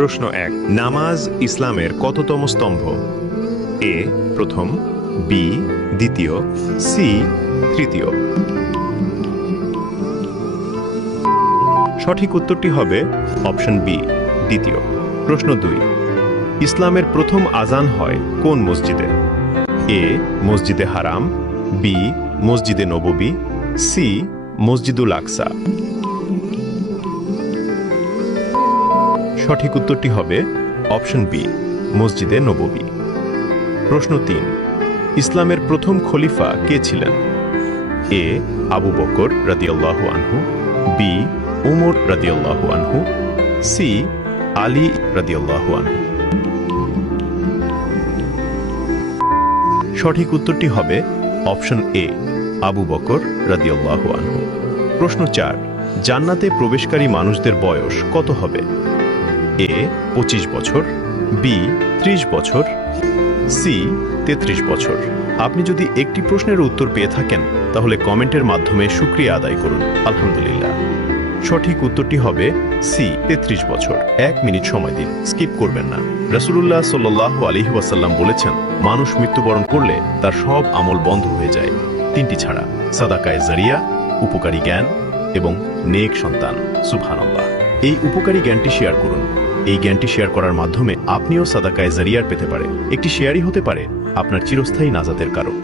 প্রশ্ন 1, নামাজ ইসলামের কততম স্তম্ভ? এ প্রথম, বি দ্বিতীয়, সি তৃতীয়। সঠিক উত্তরটি হবে অপশন বি দ্বিতীয়। প্রশ্ন 2, ইসলামের প্রথম আজান হয় কোন মসজিদে? এ মসজিদে হারাম, বি মসজিদে নববী, সি মসজিদুল আকসা। সঠিক উত্তরটি হবে অপশন বি মসজিদে নববী। প্রশ্ন 3, ইসলামের প্রথম খলিফা কে ছিলেন? এ আবু বকর রাদিয়াল্লাহু আনহু, বি উমর রাদিয়াল্লাহু আনহু, সি আলী রাদিয়াল্লাহু আনহু। সঠিক উত্তরটি হবে অপশন এ আবু বকর রাদিয়াল্লাহু আনহু। প্রশ্ন 4, জান্নাতে প্রবেশকারী মানুষদের বয়স কত হবে? এ 25 বছর, বি 30 বছর, সি 33 বছর। আপনি যদি একটি প্রশ্নের উত্তর পেয়ে থাকেন তাহলে কমেন্টের মাধ্যমে শুকরিয়া আদায় করুন আলহামদুলিল্লাহ। সঠিক উত্তরটি হবে সি 33 বছর। 1 মিনিট সময় দিন, স্কিপ করবেন না। রাসূলুল্লাহ সাল্লাল্লাহু আলাইহি ওয়াসাল্লাম বলেছেন, মানুষ মৃত্যুবরণ করলে তার সব আমল বন্ধ হয়ে যায়, 3টি ছাড়া: সাদাকায়ে জারিয়া, উপকারী জ্ঞান এবং নেক সন্তান। সুবহানাল্লাহ। এই উপকারী জ্ঞানটি শেয়ার করুন। এই জ্ঞানটি শেয়ার করার মাধ্যমে আপনিও সাদাকায়ে জারিয়ার পেতে পারে। একটি শেয়ারই হতে পারে আপনার চিরস্থায়ী নাজাতের কারণ।